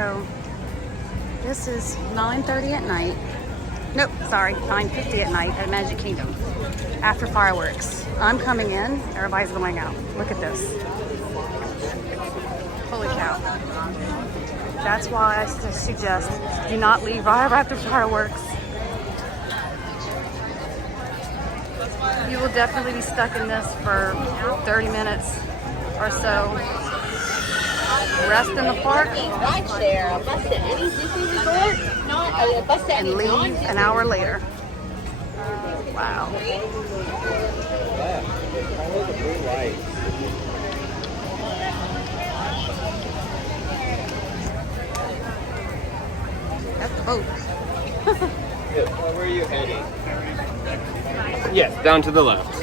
So this is 9:30 at night. Nope, sorry, 9:50 at night at Magic Kingdom after fireworks. I'm coming in, everybody's going out. Look at this. Holy cow. That's why I suggest do not leave right after fireworks. You will definitely be stuck in this for 30 minutes or so. Rest in the park and leave an hour later. Wow. That's the boat. Where are you heading? Yes, down to the left.